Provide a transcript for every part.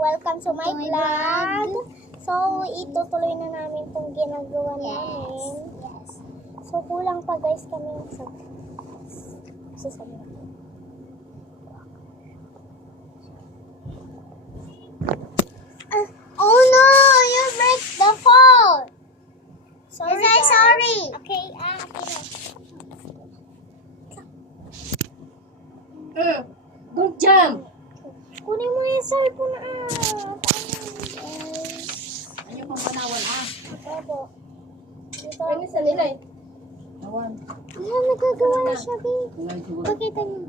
welcome to my vlog. So, itutuloy na namin itong ginagawa namin. Yes. So, kulang pa guys kami sa sasabihin. Oh no! You break the phone! Sorry, Yes, I'm guys. sorry. Okay, okay na. Don't jump! Kunin mo yung cellphone na Ano pang panawan Opo. Dito. Ano sa nila eh? Nawan. Ayan, nagagawa na siya, babe. Wala yung siguro. Pakita niyo.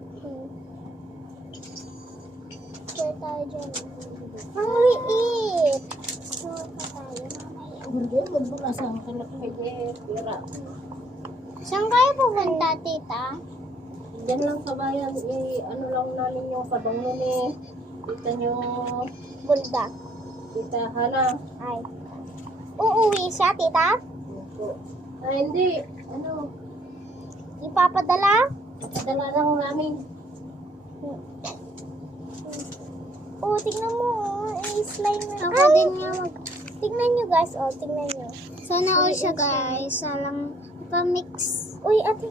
Share tayo dyan. Ang liit. Share pa tayo, mamaya. Hindi, magbula sa kanak may pera. Saan kayo pupunta, tita? Diyan lang sa bayan, ano lang namin yung pabango ni tita nyo, Bulda. tita Hana. Ay. Uuwi siya, tita? Ay, hindi. Ano, Ipapadala? padala lang namin. Oh, tingnan mo. Slime na. Ako din nga Tingnan nyo, guys. Oh, tingnan nyo. Sana all siya guys. Salang pa-mix. Uy, ate.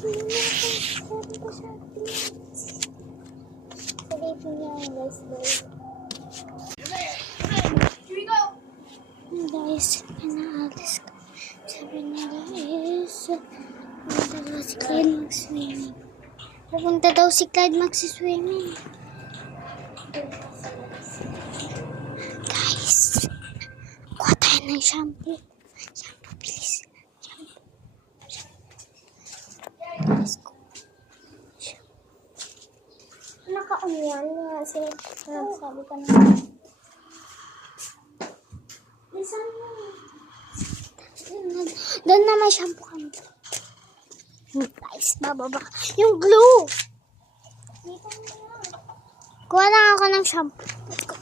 Tingnan nyo. Sabi ko siya. Sabi niya, guys. Guys, pinaalis ko. Sabi nila is pupunta daw si Clyde mag-swimming. Pupunta daw si Clyde mag-swimming. Guys, kuha tayo ng shampoo. Shampoo, please. Shampoo. Let's go. Naka-on yan. Sabi ka na. Lisan mo. Doon na may shampoo kami. Guys, bababa. Yung glue. Dito mo na. Kuha lang ako ng shampoo. Let's go.